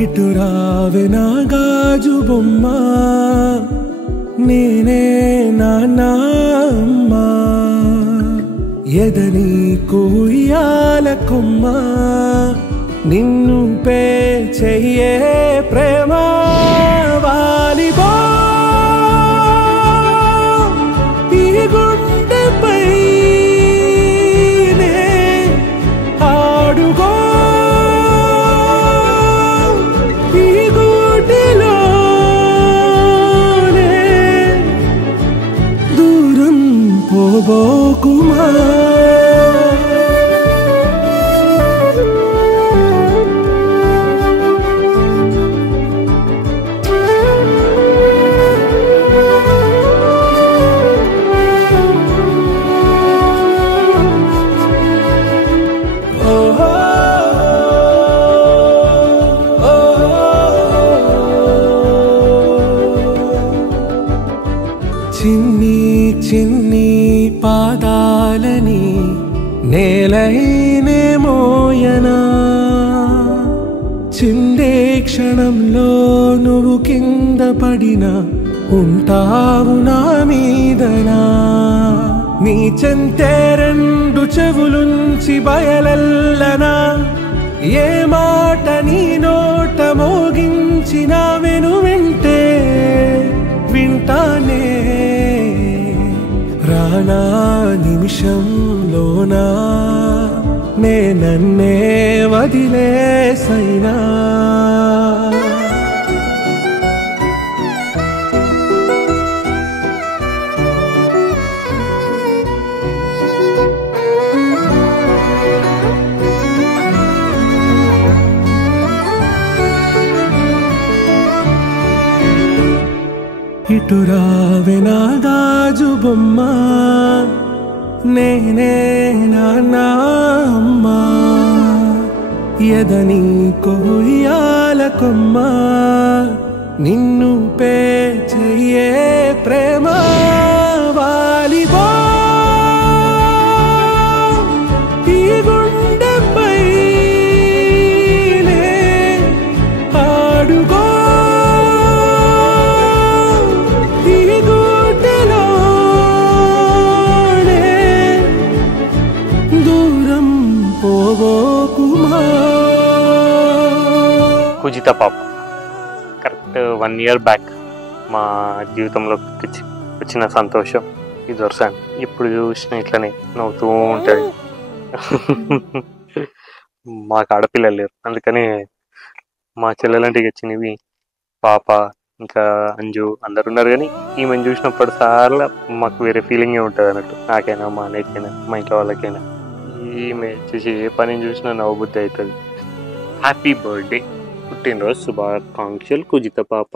ఇటు రావే నా గాజు బొమ్మ నేనే నాన్న అమ్మ ఎదని కూయాల కొమ్మ నిన్ను పే చెయ్యే ప్రేమ వాలిబో ఈ గుండెపై ఆడుగో ఈ గుడిలోనే దూరం పోబోకుమా చిన్ని చిన్ని పాదాలని నేలైనే మోయనా చిందే క్షణంలో నువ్వు కింద పడినా ఉంటావు నా మీదనా నీ చెంతే రెండు చెవులుంచి బయలెల్లనా ఏ మాట నీ నోట మోగించిన వెను వింటే వింటానే రానా నిమిషంలోనా నే నన్నే వదిలేసైనా ఇటు రావే నా గాజు బొమ్మ నేనే నాన్న అమ్మ ఎదని కొయ్యాల కొమ్మ నిన్ను పే చెయ్యే ప్రేమ వాలిబో ఈ గుండెపై ఆడుగో కుజిత పాప కరెక్ట్ 1 year బ్యాక్ మా జీవితంలో వచ్చిన సంతోషం ఇది దొరసాను. ఇప్పుడు చూసిన ఇట్లనే నవ్వుతూ ఉంటుంది. మాకు ఆడపిల్లలు లేరు, అందుకని మా చెల్లెలంటికి వచ్చినవి పాప ఇంకా అంజు అందరు ఉన్నారు. కానీ ఈమెను చూసినప్పుడు సార్లు మాకు వేరే ఫీలింగే ఉంటుంది అన్నట్టు, నాకైనా మా అన్నయ్యకైనా మా ఇంట్లో వాళ్ళకైనా. ఈమె చూసి ఏ పని చూసినా నవ్వుబుద్ధి అవుతుంది. హ్యాపీ బర్త్డే, పుట్టినరోజు శుభాకాంక్షలు కుజిత పాప.